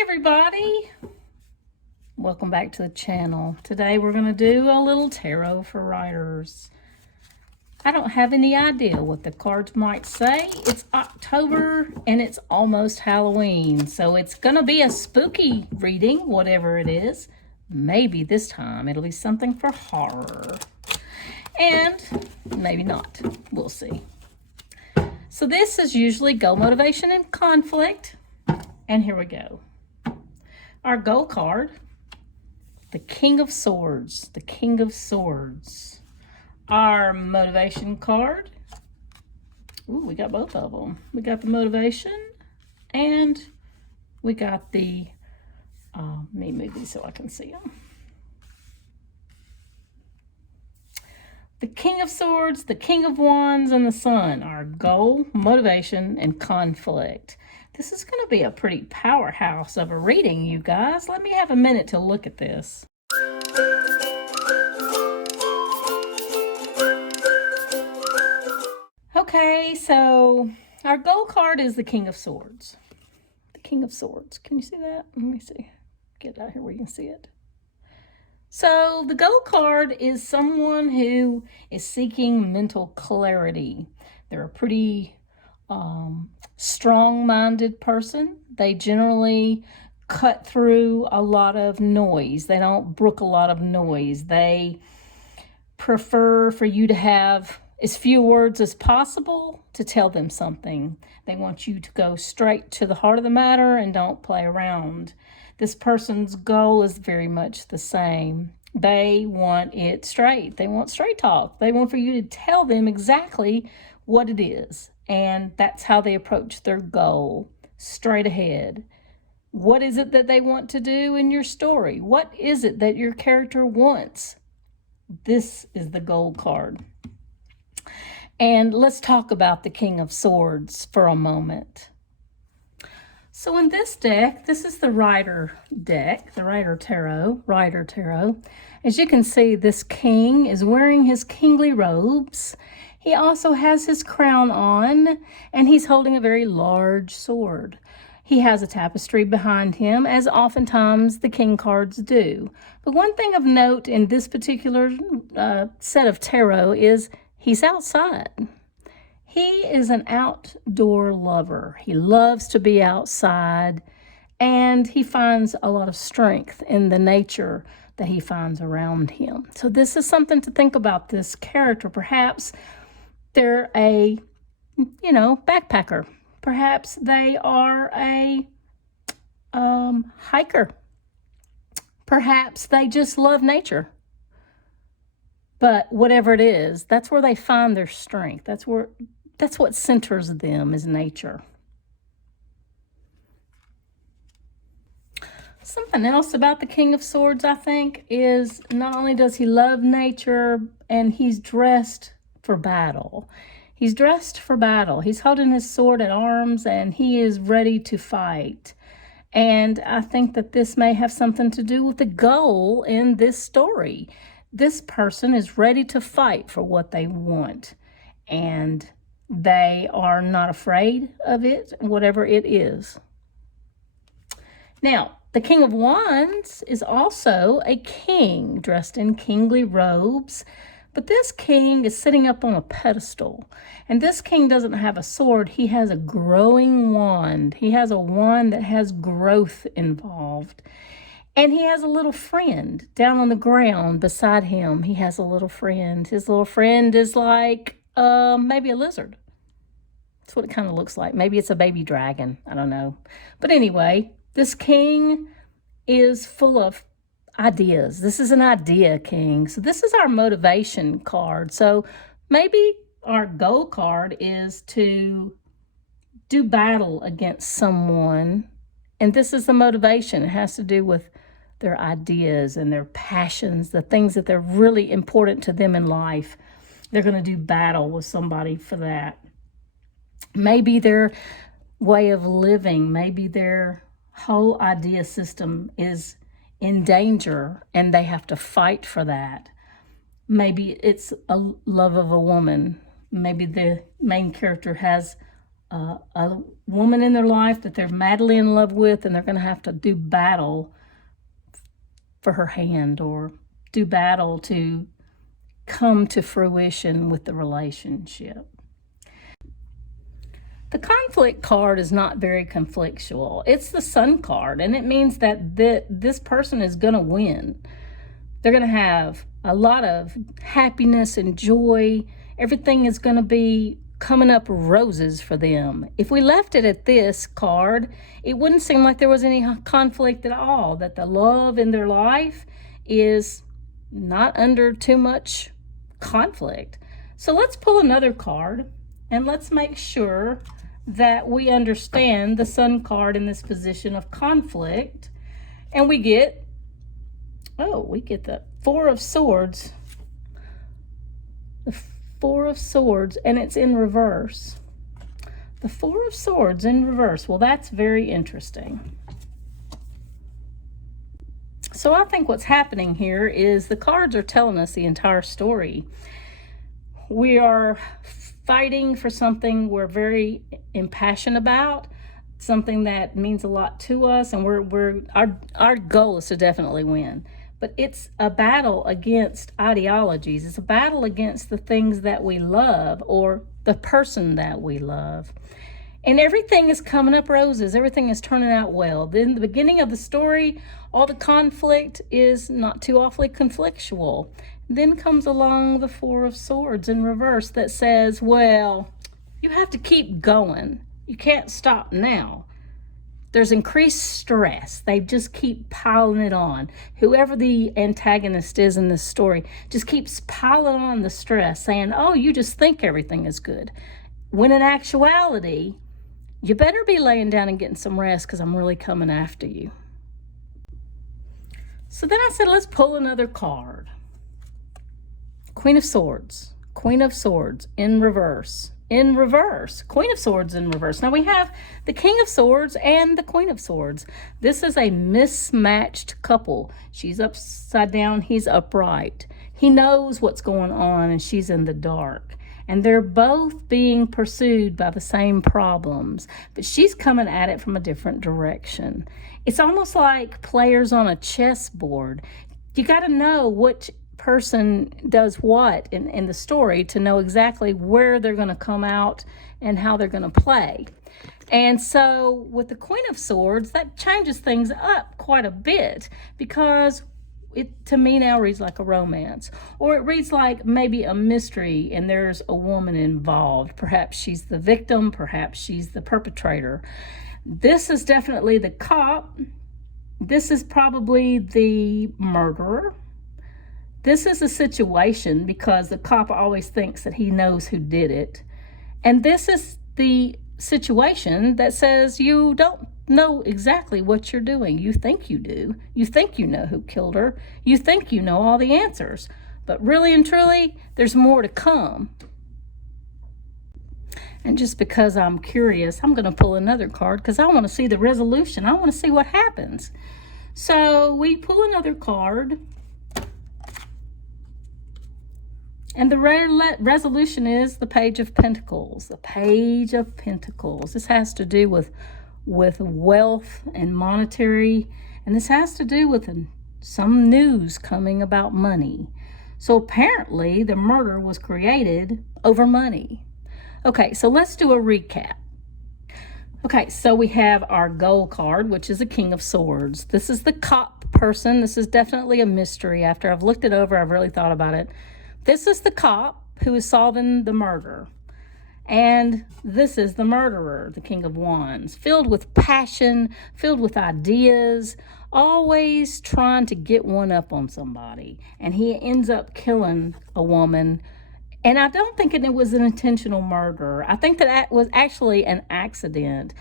Everybody, welcome back to the channel. Today we're going to do a little tarot for writers. I don't have any idea what the cards might say. It's October and it's almost Halloween, so it's going to be a spooky reading, whatever it is. Maybe this time it'll be something for horror, and maybe not. We'll see. So this is usually goal, motivation, and conflict, and here we go. Our goal card, the King of Swords, the King of Swords. Our motivation card, ooh, we got both of them. We got the motivation and we got the, let me move these so I can see them. The King of Swords, the King of Wands, and the Sun. Our goal, motivation, and conflict. This is going to be a pretty powerhouse of a reading, you guys. Let me have a minute to look at this. Okay, so our goal card is the King of Swords. The King of Swords. Can you see that? Let me see. Get out here where you can see it. So the goal card is someone who is seeking mental clarity. They're a pretty strong-minded person. They generally cut through a lot of noise. They don't brook a lot of noise. They prefer for you to have as few words as possible to tell them something. They want you to go straight to the heart of the matter and don't play around. This person's goal is very much the same. They want it straight. They want straight talk. They want for you to tell them exactly what it is. And that's how they approach their goal, straight ahead. What is it that they want to do in your story? What is it that your character wants? This is the goal card. And let's talk about the King of Swords for a moment. So in this deck, this is the Rider deck, the Rider Tarot. As you can see, this king is wearing his kingly robes. He also has his crown on, and he's holding a very large sword. He has a tapestry behind him, as oftentimes the king cards do. But one thing of note in this particular set of tarot is he's outside. He is an outdoor lover. He loves to be outside, and he finds a lot of strength in the nature that he finds around him. So this is something to think about this character. Perhaps they're a, backpacker. Perhaps they are a hiker. Perhaps they just love nature. But whatever it is, that's where they find their strength. That's what centers them, is nature. Something else about the King of Swords, I think, is not only does he love nature, and he's dressed for battle. He's dressed for battle. He's holding his sword at arms, and he is ready to fight. And I think that this may have something to do with the goal in this story. This person is ready to fight for what they want, and they are not afraid of it, whatever it is. Now, the King of Wands is also a king dressed in kingly robes, but this king is sitting up on a pedestal, and this king doesn't have a sword. He has a growing wand. He has a wand that has growth involved. And he has a little friend down on the ground beside him. He has a little friend. His little friend is like maybe a lizard. That's what it kind of looks like. Maybe it's a baby dragon. I don't know. But anyway, this king is full of ideas. This is an idea king. So this is our motivation card. So maybe our goal card is to do battle against someone. And this is the motivation. It has to do with their ideas and their passions, the things that they're really important to them in life. They're going to do battle with somebody for that. Maybe their way of living, maybe their whole idea system is in danger and they have to fight for that. Maybe it's a love of a woman. Maybe the main character has a woman in their life that they're madly in love with, and they're going to have to do battle for her hand, or do battle to come to fruition with the relationship. The conflict card is not very conflictual. It's the Sun card, and it means that this person is going to win. They're going to have a lot of happiness and joy. Everything is going to be coming up roses for them. If we left it at this card, it wouldn't seem like there was any conflict at all, that the love in their life is not under too much conflict. So let's pull another card, and let's make sure that we understand the Sun card in this position of conflict. And we get the Four of Swords. The Four of Swords, and it's in reverse. The Four of Swords in reverse. Well, that's very interesting. So I think what's happening here is the cards are telling us the entire story. We are fighting for something we're very impassioned about, something that means a lot to us, and our goal is to definitely win. But it's a battle against ideologies. It's a battle against the things that we love, or the person that we love. And everything is coming up roses. Everything is turning out well. Then the beginning of the story, all the conflict is not too awfully conflictual. Then comes along the Four of Swords in reverse that says, well, you have to keep going. You can't stop now. There's increased stress. They just keep piling it on. Whoever the antagonist is in this story just keeps piling on the stress, saying, oh, you just think everything is good. When in actuality, you better be laying down and getting some rest, because I'm really coming after you. So then I said, let's pull another card. Queen of Swords. Queen of Swords in reverse. In reverse. Queen of Swords in reverse. Now we have the King of Swords and the Queen of Swords. This is a mismatched couple. She's upside down, he's upright. He knows what's going on, and she's in the dark. And they're both being pursued by the same problems, but she's coming at it from a different direction. It's almost like players on a chessboard. You got to know which person does what in the story to know exactly where they're going to come out and how they're going to play. And so with the Queen of Swords, that changes things up quite a bit, because it to me now reads like a romance, or it reads like maybe a mystery and there's a woman involved. Perhaps she's the victim, perhaps she's the perpetrator. This is definitely the cop. This is probably the murderer. This is a situation because the cop always thinks that he knows who did it. And this is the situation that says you don't know exactly what you're doing. You think you do. You think you know who killed her. You think you know all the answers. But really and truly, there's more to come. And just because I'm curious, I'm going to pull another card because I want to see the resolution. I want to see what happens. So we pull another card. And the resolution is the Page of Pentacles. The Page of Pentacles. This has to do with wealth and monetary. And this has to do with some news coming about money. So apparently the murder was created over money. Okay, so let's do a recap. Okay, so we have our gold card, which is a King of Swords. This is the cop person. This is definitely a mystery. After I've looked it over, I've really thought about it. This is the cop who is solving the murder. And this is the murderer, the King of Wands, filled with passion, filled with ideas, always trying to get one up on somebody. And he ends up killing a woman. And I don't think it was an intentional murder. I think that was actually an accident.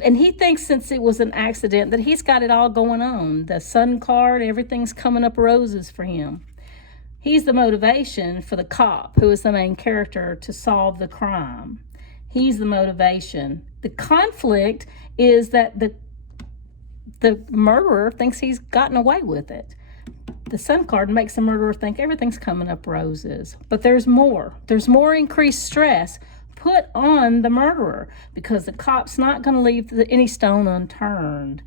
And he thinks since it was an accident that he's got it all going on. The Sun card, everything's coming up roses for him. He's the motivation for the cop, who is the main character, to solve the crime. He's the motivation. The conflict is that the murderer thinks he's gotten away with it. The Sun card makes the murderer think everything's coming up roses. But there's more. There's more increased stress put on the murderer because the cop's not going to leave any stone unturned.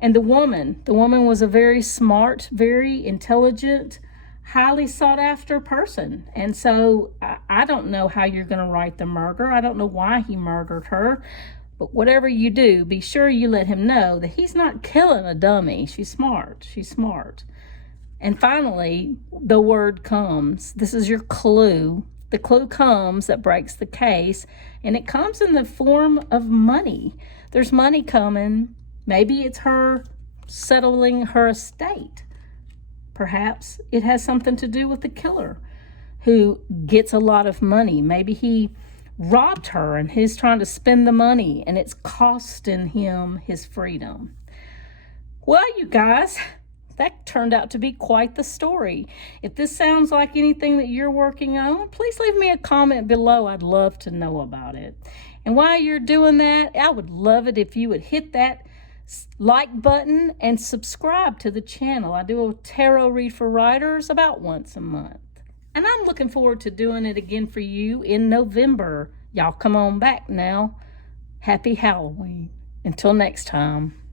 And the woman was a very smart, very intelligent, highly sought after person. And so I don't know how you're going to write the murder. I don't know why he murdered her. But whatever you do, be sure you let him know that he's not killing a dummy. She's smart. She's smart. And finally, the word comes. This is your clue. The clue comes that breaks the case, and it comes in the form of money. There's money coming. Maybe it's her settling her estate. Perhaps it has something to do with the killer who gets a lot of money. Maybe he robbed her and he's trying to spend the money and it's costing him his freedom. Well, you guys, that turned out to be quite the story. If this sounds like anything that you're working on, please leave me a comment below. I'd love to know about it. And while you're doing that, I would love it if you would hit that like button and subscribe to the channel. I do a tarot read for writers about once a month. And I'm looking forward to doing it again for you in November. Y'all come on back now. Happy Halloween. Until next time.